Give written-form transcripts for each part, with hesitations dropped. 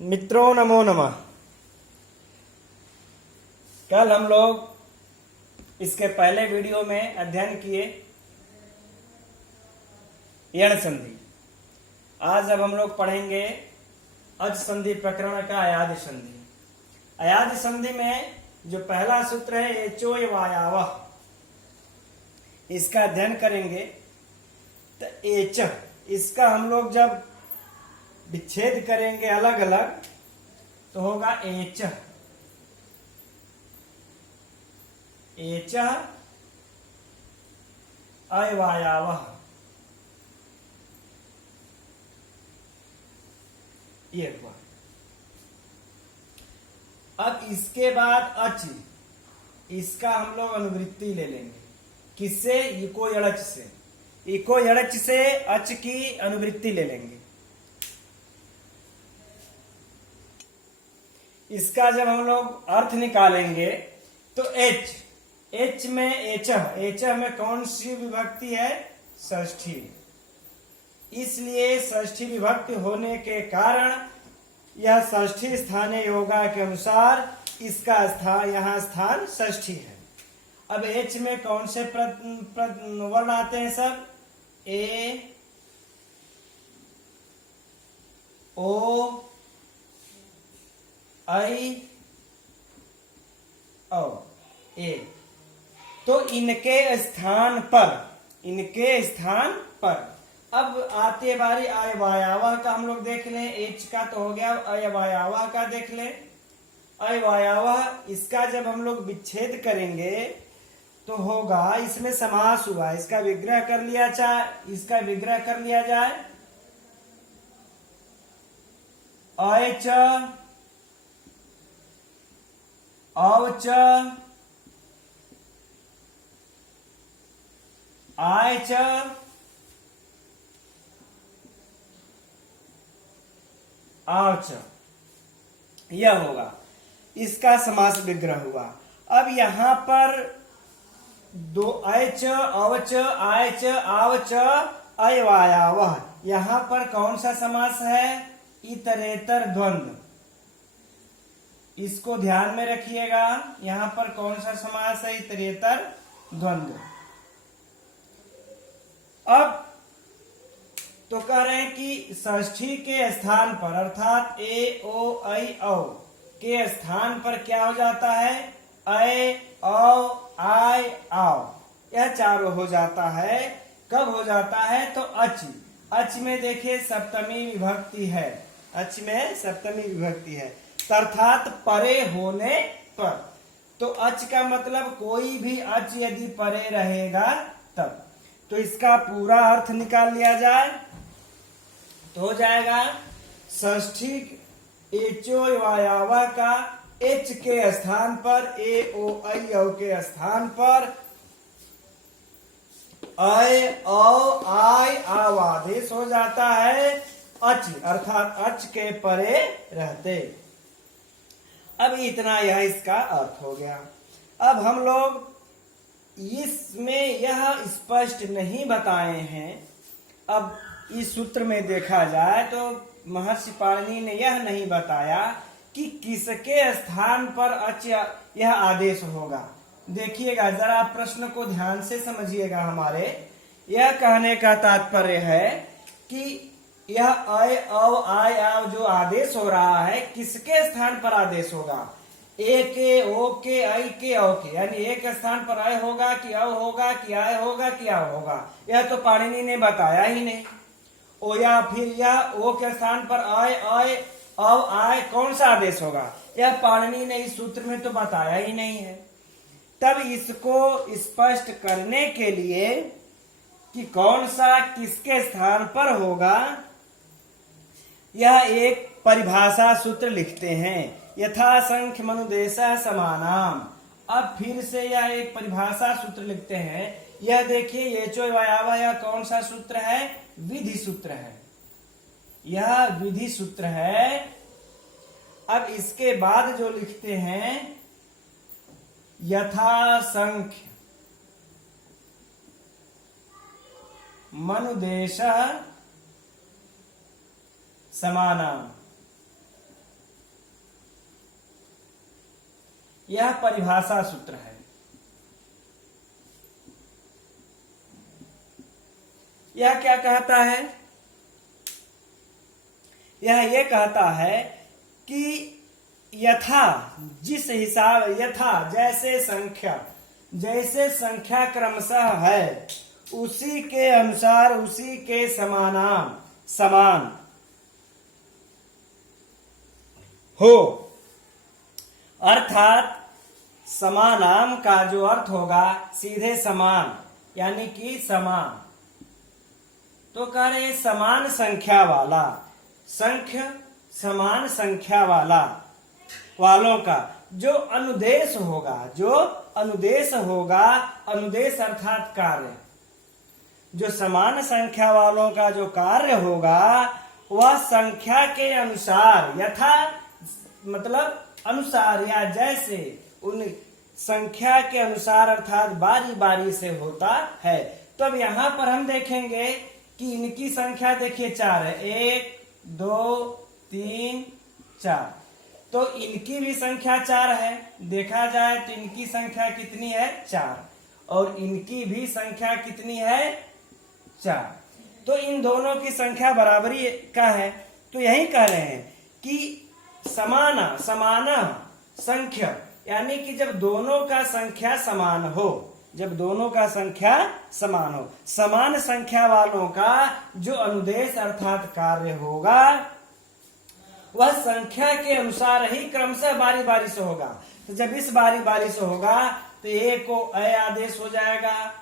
मित्रों नमो नमः। कल हम लोग इसके पहले वीडियो में अध्ययन किए यण संधि। आज अब हम लोग पढ़ेंगे अज संधि प्रकरण का अयादि संधि। अयादि संधि में जो पहला सूत्र है एचो वायावह, इसका अध्ययन करेंगे। तो एच, इसका हम लोग जब विच्छेद करेंगे अलग अलग तो होगा एच। एच अवायावः, ये हुआ। अब इसके बाद अच, इसका हम लोग अनुवृत्ति ले लेंगे। किससे? इको यड़च से। इको यड़च से अच की अनुवृत्ति ले लेंगे। इसका जब हम लोग अर्थ निकालेंगे तो एच, एच में एच, एच में कौन सी विभक्ति है? षष्ठी। इसलिए षष्ठी विभक्ति होने के कारण यह षष्ठी स्थानीय योगा के अनुसार इसका स्थान, यहां स्थान षष्ठी है। अब एच में कौन से वर्ण आते हैं? सब ए ओ आई औ ए। तो इनके स्थान पर अब आते बारी अवायावह का हम लोग देख लें। एच का तो हो गया, अवायावह का देख लें। अवायावह, इसका जब हम लोग विच्छेद करेंगे तो होगा, इसमें समास हुआ, इसका विग्रह कर लिया जाए। अच अवच आयच आवच, यह होगा। इसका समास विग्रह हुआ। अब यहां पर दो ऐच अवच आयच आवच अवायावह, यहां पर कौन सा समास है? इतरेतर द्वंद्व। इसको ध्यान में रखिएगा। यहां पर कौन सा समास है? इतरेतर द्वंद्व। अब तो कह रहे हैं कि षष्ठी के स्थान पर, अर्थात ए ओ ऐ औ के स्थान पर क्या हो जाता है? ऐ औ आय आओ, यह चारों हो जाता है। कब हो जाता है? तो अच, अच में देखिए सप्तमी विभक्ति है। अच में सप्तमी विभक्ति है, अर्थात परे होने पर। तो अच का मतलब कोई भी अच यदि परे रहेगा तब। तो इसका पूरा अर्थ निकाल लिया जाए तो हो जाएगा षष्ठी एचो वायावह का एच के स्थान पर ए ओ ऐ औ के स्थान पर ऐ औ आय आव आदेश हो जाता है अच, अर्थात अच के परे रहते। अब इतना यह इसका अर्थ हो गया। अब हम लोग इसमें यह स्पष्ट नहीं बताए हैं। अब इस सूत्र में देखा जाए तो महर्षि पाणिनि ने यह नहीं बताया कि किसके स्थान पर अच यह आदेश होगा। देखिएगा जरा, प्रश्न को ध्यान से समझिएगा। हमारे यह कहने का तात्पर्य है कि यह अय औ आय आव जो आदेश हो रहा है, किसके स्थान पर आदेश होगा? ए के, ओ के, ऐ के, औ के। यानी एक स्थान पर अय होगा कि औ होगा कि आय होगा कि आव होगा, यह तो पाणिनि ने बताया ही नहीं। ओ या फिर यह ओ के स्थान पर अय अय औ आय कौन सा आदेश होगा, यह पाणिनि ने इस सूत्र में तो बताया ही नहीं है। तब इसको स्पष्ट करने के लिए कि कौन सा किसके स्थान पर होगा, यह एक परिभाषा सूत्र लिखते हैं। यथा संख्य मनुदेशः समानाम। अब फिर से यह एक परिभाषा सूत्र लिखते हैं। यह देखिए एचो वायावह, यह कौन सा सूत्र है? विधि सूत्र है। यह विधि सूत्र है। अब इसके बाद जो लिखते हैं यथा संख्य मनुदेशः समानाम। यह परिभाषा सूत्र है। यह क्या कहता है? यह ये कहता है कि यथा जिस हिसाब यथा जैसे संख्या क्रमशः है उसी के अनुसार उसी के समान हो। अर्थात समानाम का जो अर्थ होगा सीधे समान, यानी कि समान। तो कह रहे समान संख्या वाला, समान संख्या वालों का जो अनुदेश होगा, अनुदेश अर्थात कार्य, जो समान संख्या वालों का जो कार्य होगा वह संख्या के अनुसार, यथा मतलब अनुसार या जैसे, उन संख्या के अनुसार अर्थात बारी बारी से होता है। तो अब यहाँ पर हम देखेंगे कि इनकी संख्या देखिए 4 है, 1 2 3 4। तो इनकी भी संख्या 4 है। देखा जाए तो इनकी संख्या कितनी है? 4। और इनकी भी संख्या कितनी है? 4। तो इन दोनों की संख्या बराबरी का है। तो यही कह रहे हैं कि समान संख्या, यानी कि जब दोनों का संख्या समान हो, समान संख्या वालों का जो अनुदेश अर्थात कार्य होगा वह संख्या के अनुसार ही क्रमशः बारी बारी से होगा। तो जब इस बारी बारी से होगा तो ए को अ आदेश हो जाएगा,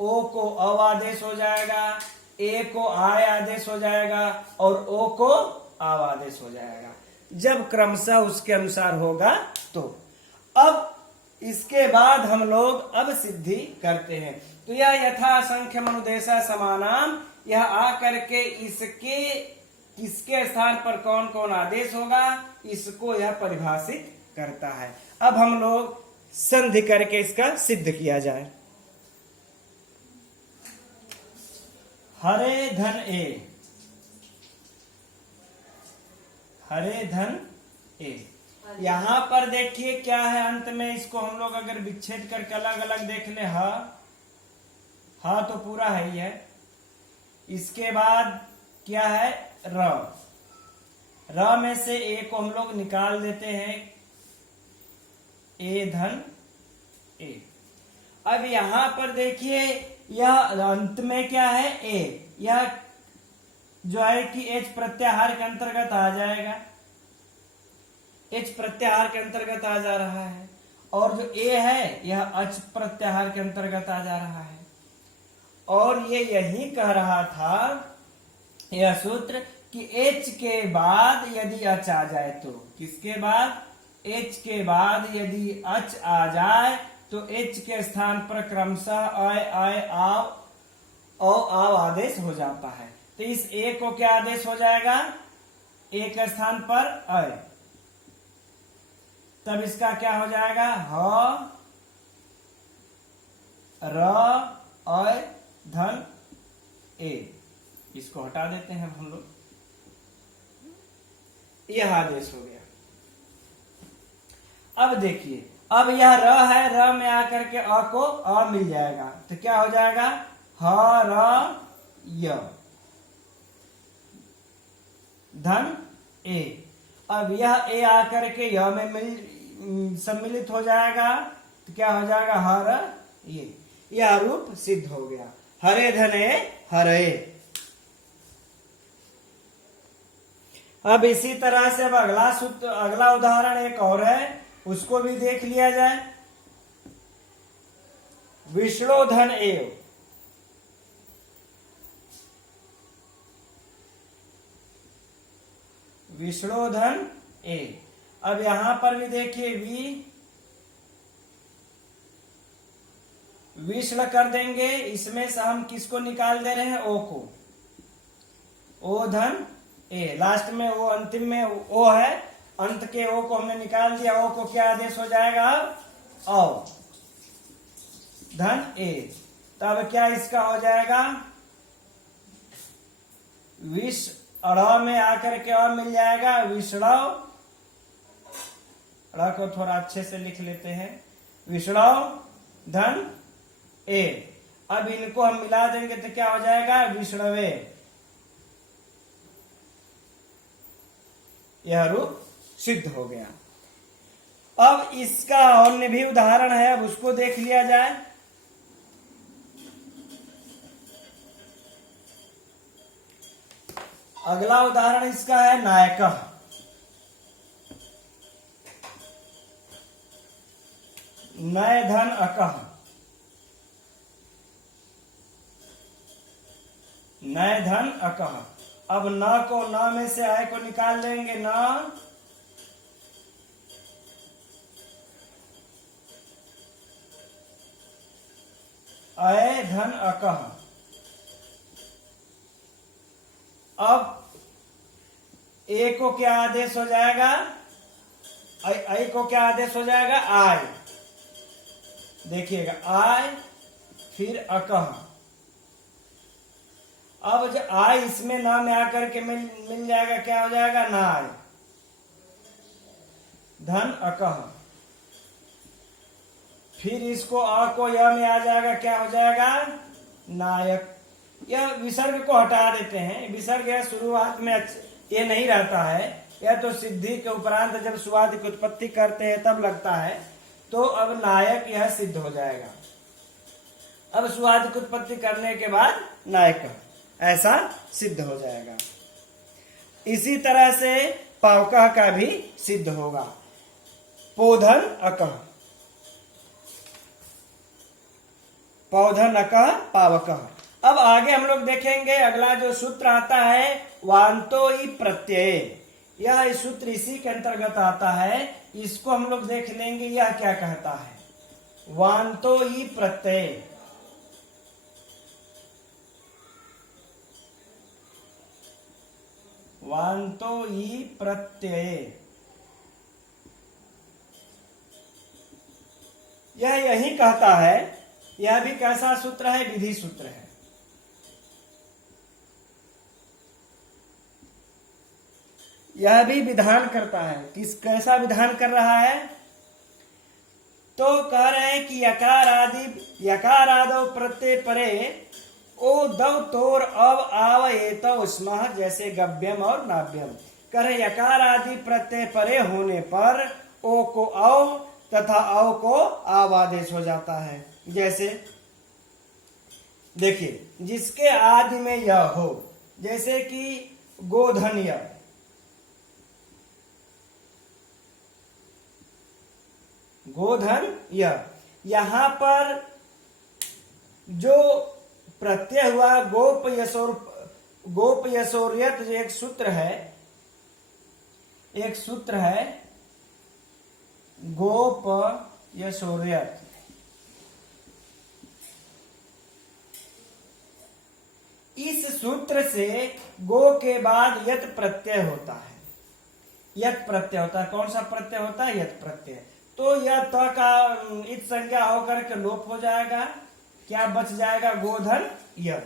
ओ को अ आदेश हो जाएगा, ए को आय आदेश हो जाएगा और ओ को आव आदेश हो जाएगा। जब क्रमशः उसके अनुसार होगा तो अब इसके बाद हम लोग अब सिद्धि करते हैं। तो यह यथा संख्य अनुदेशा समानाम, यह आकर के किसके स्थान पर कौन कौन आदेश होगा इसको यह परिभाषित करता है। अब हम लोग संधि करके इसका सिद्ध किया जाए। हरे धन ए, हरे धन ए। यहाँ पर देखिए क्या है, अंत में इसको हम लोग अगर विच्छेद करके अलग अलग देख ले, हा तो पूरा है ही है। इसके बाद क्या है? र में से ए को हम लोग निकाल देते हैं, ए धन ए। अब यहाँ पर देखिए यह अंत में क्या है? ए। यह जो है कि एच प्रत्याहार के अंतर्गत आ जाएगा, एच प्रत्याहार के अंतर्गत आ जा रहा है। और जो ए है यह अच प्रत्याहार के अंतर्गत आ जा रहा है। और ये यही कह रहा था यह सूत्र कि एच के बाद यदि अच आ जाए तो, किसके बाद? एच के बाद यदि अच आ जाए तो एच के स्थान पर क्रमशः आय आव आदेश हो जाता है। तो इस ए को क्या आदेश हो जाएगा? ए के स्थान पर अय। तब इसका क्या हो जाएगा? ह र अय धन ए। इसको हटा देते हैं हम लोग, यह आदेश हो गया। अब देखिए, अब यह र है, र में आकर के अ को अ मिल जाएगा तो क्या हो जाएगा? ह र य धन ए। अब यह ए आकर के य में सम्मिलित हो जाएगा तो क्या हो जाएगा? हर ये। यह रूप सिद्ध हो गया, हरे धने हरे। अब इसी तरह से अब अगला सूत्र, अगला उदाहरण एक और है, उसको भी देख लिया जाए। विष्णु धन एव, विष्णु धन ए। अब यहां पर भी देखिए विष्ण कर देंगे, इसमें से हम किसको निकाल दे रहे हैं? ओ को। ओ धन ए, लास्ट में ओ, अंतिम में ओ है, अंत के ओ को हमने निकाल दिया। ओ को क्या आदेश हो जाएगा? औ धन ए। तब क्या इसका हो जाएगा? विष अड़ में आकर के और मिल जाएगा विष्णव ड़ को थोड़ा अच्छे से लिख लेते हैं, विष्णव धन ए। अब इनको हम मिला देंगे तो क्या हो जाएगा, विष्णवे। यह रूप सिद्ध हो गया। अब इसका अन्य भी उदाहरण है, अब उसको देख लिया जाए। अगला उदाहरण इसका है नायकः। नय धन अकः, नय धन अकः। अब न को न में से आय को निकाल लेंगे, न अय धन अकः। अब ए को क्या आदेश हो जाएगा, आई को क्या आदेश हो जाएगा, आय। देखिएगा आय फिर अकः। अब जो आय इसमें ना में आकर के मिल जाएगा, क्या हो जाएगा, नाय धन अकः। फिर इसको अ को य में आ जाएगा, क्या हो जाएगा, नायक। यह विसर्ग को हटा देते हैं, विसर्ग यह शुरुआत में ये नहीं रहता है, यह तो सिद्धि के उपरांत जब सुवादि की उत्पत्ति करते हैं तब लगता है। तो अब नायक यह सिद्ध हो जाएगा। अब सुवादि की उत्पत्ति करने के बाद नायक ऐसा सिद्ध हो जाएगा। इसी तरह से पावकः का भी सिद्ध होगा, पोधन अकः, पौधन अकः पावकः। अब आगे हम लोग देखेंगे अगला जो सूत्र आता है वांतो ई प्रत्यय। यह सूत्र इसी के अंतर्गत आता है, इसको हम लोग देख लेंगे। यह क्या कहता है, वांतो ई प्रत्यय। वांतो ई प्रत्यय, यह यही कहता है। यह भी कैसा सूत्र है, विधि सूत्र है। यह भी विधान करता है। किस कैसा विधान कर रहा है, तो कह रहे हैं कि यकार आदो प्रत्यय परे ओ दव तोर अब आव एतो स्मः, जैसे गव्यम और नाव्यम। कह रहे यकार आदि प्रत्यय परे होने पर ओ को औ तथा औ को आव आदेश हो जाता है। जैसे देखिए, जिसके आदि में यह हो, जैसे कि गोधन यह, गोधन यह, यहां पर जो प्रत्यय हुआ गोप यशोर्यत, जो एक सूत्र है गोप यशोर्यत। इस सूत्र से गो के बाद यत प्रत्यय होता है। यत प्रत्यय होता है, कौन सा प्रत्यय होता है, यत प्रत्यय। तो यह त का इत संज्ञा होकर के लोप हो जाएगा, क्या बच जाएगा, गोधन यह।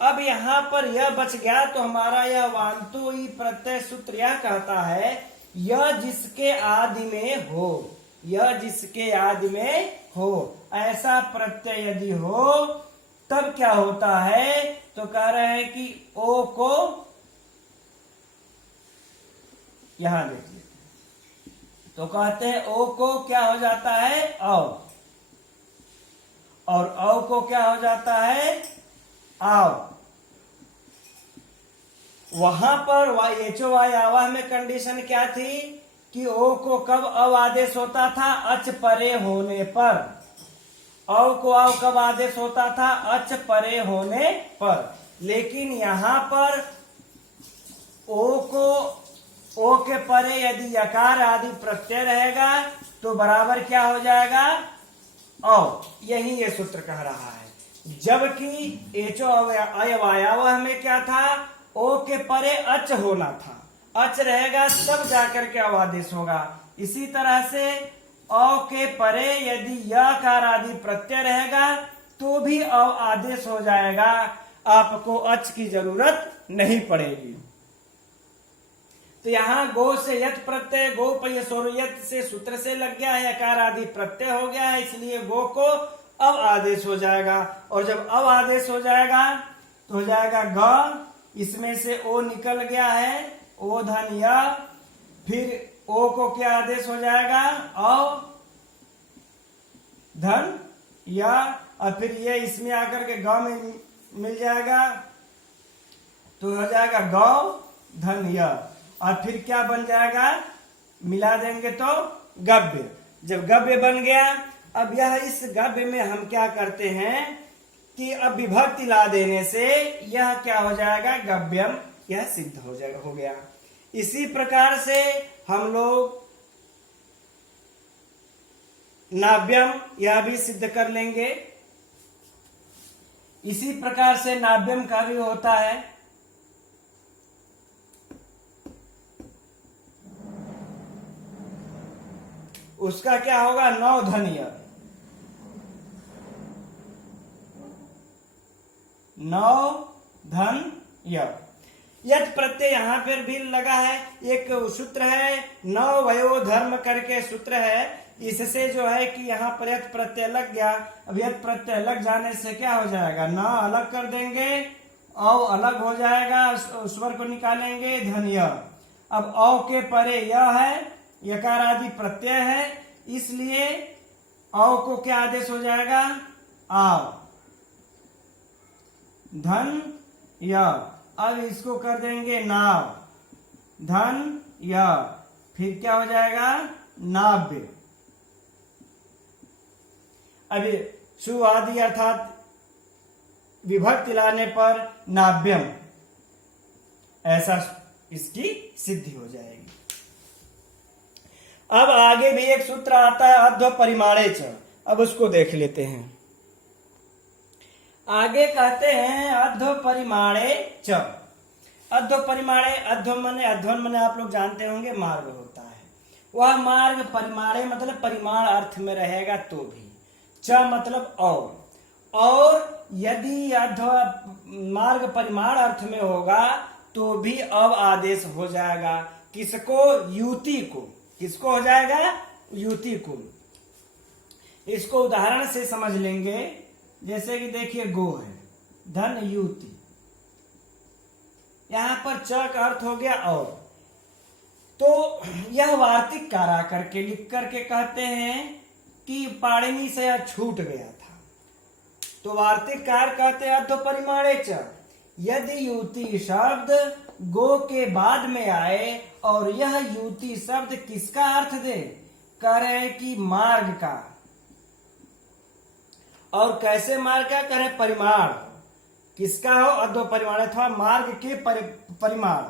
अब यहाँ पर यह बच गया, तो हमारा यह वांतो ई प्रत्यय सूत्र यह कहता है, यह जिसके आदि में हो, यह जिसके आदि में हो, ऐसा प्रत्यय यदि हो तब क्या होता है, तो कह रहे हैं कि ओ को यहां देखिए, तो कहते हैं ओ को क्या हो जाता है, औ, और औ को क्या हो जाता है, आओ। वहां पर एचो वाय आवाह में कंडीशन क्या थी कि ओ को कब अव आदेश होता था, अच परे होने पर। औ को आव कब आदेश होता था, अच परे होने पर। लेकिन यहां पर ओ को, ओ के परे यदि यकार आदि प्रत्यय रहेगा तो बराबर क्या हो जाएगा, औ। यही ये सूत्र कह रहा है। जबकि एचो अयवायावह में क्या था, ओ के परे अच होना था, अच रहेगा तब जाकर के अवादेश होगा। इसी तरह से औ के परे यदि यकार आदि प्रत्यय रहेगा तो भी अव आदेश हो जाएगा, आपको अच की जरूरत नहीं पड़ेगी। तो यहाँ गो से यत प्रत्यय, गोपय स्वरयत से सूत्र से लग गया है, यकार आदि प्रत्यय हो गया है, इसलिए गो को अब आदेश हो जाएगा। और जब अब आदेश हो जाएगा तो हो जाएगा ग, इसमें से ओ निकल गया है, ओ धन या, फिर ओ को क्या आदेश हो जाएगा, औ धन या, और फिर ये इसमें आकर के ग में मिल जाएगा तो हो जाएगा गौ धन या, और फिर क्या बन जाएगा, मिला देंगे तो गव्य। जब गव्य बन गया, अब यह इस गव्य में हम क्या करते हैं कि अब विभक्ति ला देने से यह क्या हो जाएगा, गव्यम, यह सिद्ध हो जाएगा, हो गया। इसी प्रकार से हम लोग नाव्यम यह भी सिद्ध कर लेंगे। इसी प्रकार से नाव्यम का भी होता है। उसका क्या होगा, नौ धन्य, नौ धन य। यत प्रत्यय यहां पर भी लगा है, एक सूत्र है नौ वयो धर्म करके सूत्र है, इससे जो है कि यहाँ पर यत प्रत्यय लग गया। अब यत प्रत्यय लग जाने से क्या हो जाएगा, न अलग कर देंगे, औ अलग हो जाएगा, स्वर को निकालेंगे, धन्य। अब औ के परे यह है, यकार आदि प्रत्यय है, इसलिए औ को क्या आदेश हो जाएगा, आओ धन या। अब इसको कर देंगे नाव, धन या, फिर क्या हो जाएगा, नाव्य। अभी सु आदि अर्थात विभक्ति लाने पर नाव्यम, ऐसा इसकी सिद्धि हो जाएगी। अब आगे भी एक सूत्र आता है अध्व परिमाणे च, अब उसको देख लेते हैं। आगे कहते हैं अध्व परिमाणे च। अध्व परिमाणे, अध्व मने, अध्वन मने आप लोग जानते होंगे मार्ग होता है, वह मार्ग परिमाणे मतलब परिमाण अर्थ में रहेगा तो भी, च मतलब और यदि अध्व मार्ग परिमाण अर्थ में होगा तो भी अब आदेश हो जाएगा। किसको, युति को। किसको हो जाएगा, युति को। इसको उदाहरण से समझ लेंगे, जैसे कि देखिए गो है, धन युति, यहां पर च का अर्थ हो गया और, तो यह वार्तिक कारा करके लिख करके कहते हैं कि पाणिनि से यह छूट गया था, तो वार्तिक कार कहते हैं अध्व परिमाणे च। यदि युति शब्द गो के बाद में आए और यह युति शब्द किसका अर्थ दे, कह रहे हैं कि मार्ग का, और कैसे मार्ग का, कह रहे परिमाण, किसका हो, अध्व परिमाण अथवा मार्ग के परिमाण।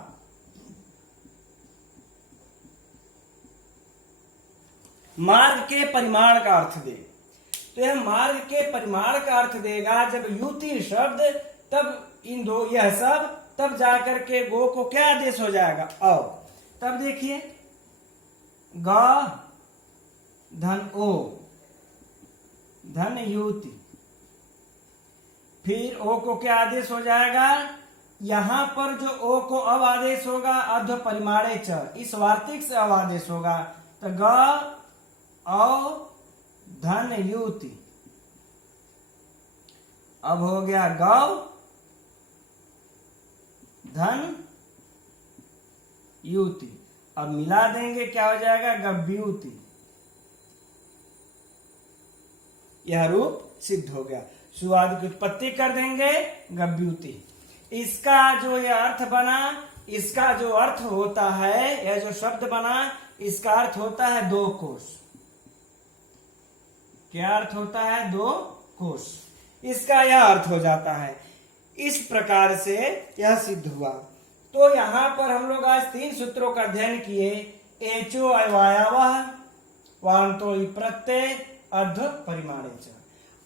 मार्ग के परिमाण का अर्थ दे, तो यह मार्ग के परिमाण का अर्थ देगा जब युति शब्द, तब इन दो यह सब, तब जाकर के गो को क्या आदेश हो जाएगा, औ। तब देखिए ग धन ओ, धन युति, फिर ओ को क्या आदेश हो जाएगा, यहां पर जो ओ को अब आदेश होगा अध्व परिमाणे च, इस वार्तिक से अब आदेश होगा, तो ग औ धन युति, अब हो गया गौ धन युति, अब मिला देंगे क्या हो जाएगा, गव्युति। यह रूप सिद्ध हो गया। सुआदि की उत्पत्ति कर देंगे, गव्युति। इसका जो यह अर्थ बना, इसका जो अर्थ होता है, यह जो शब्द बना, इसका अर्थ होता है दो कोष। क्या अर्थ होता है, दो कोष, इसका यह अर्थ हो जाता है। इस प्रकार से यह सिद्ध हुआ। तो यहां पर हम लोग आज 3 सूत्रों का अध्ययन किए, एचो अवायवः, वांतो प्रत्यय, अध्व परिमाणे च।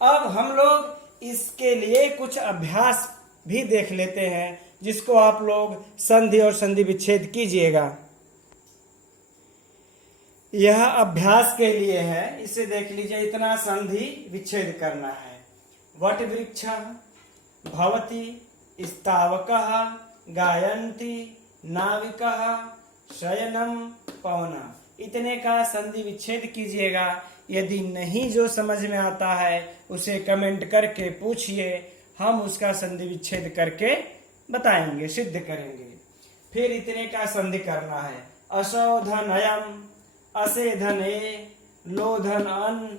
अब हम लोग इसके लिए कुछ अभ्यास भी देख लेते हैं, जिसको आप लोग संधि और संधि विच्छेद कीजिएगा। यह अभ्यास के लिए है, इसे देख लीजिए। इतना संधि विच्छेद करना है। वट वृक्ष भवति, स्तावकः गायन्ति, नाविकः शयनम पवना। इतने का संधि विच्छेद कीजिएगा। यदि नहीं जो समझ में आता है उसे कमेंट करके पूछिए, हम उसका संधि विच्छेद करके बताएंगे, सिद्ध करेंगे। फिर इतने का संधि करना है। असौ धन अयम, असे धन ए, लो धन अन,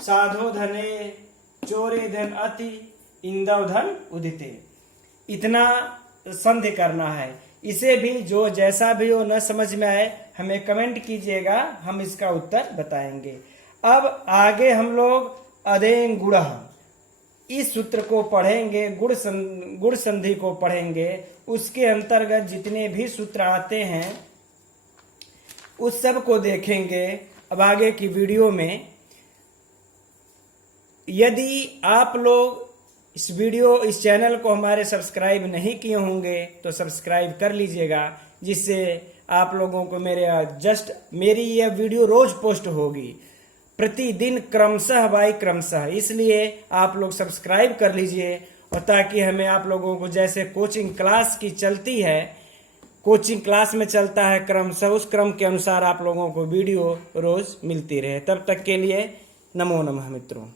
साधो धन ए, चोरे धन अति, इंदव धन उदिते। इतना संधि करना है। इसे भी जो जैसा भी हो न समझ में आए हमें कमेंट कीजिएगा, हम इसका उत्तर बताएंगे। अब आगे हम लोग अदें गुणः इस सूत्र को पढ़ेंगे, गुण संधि को पढ़ेंगे। उसके अंतर्गत जितने भी सूत्र आते हैं उस सब को देखेंगे अब आगे की वीडियो में। यदि आप लोग इस चैनल को हमारे सब्सक्राइब नहीं किए होंगे तो सब्सक्राइब कर लीजिएगा, जिससे आप लोगों को मेरी यह वीडियो रोज पोस्ट होगी, प्रतिदिन क्रमशः बाई क्रमशः। इसलिए आप लोग सब्सक्राइब कर लीजिए, और ताकि हमें आप लोगों को जैसे कोचिंग क्लास की चलती है, कोचिंग क्लास में चलता है क्रमशः, उस क्रम के अनुसार आप लोगों को वीडियो रोज मिलती रहे। तब तक के लिए नमो नमः मित्रों।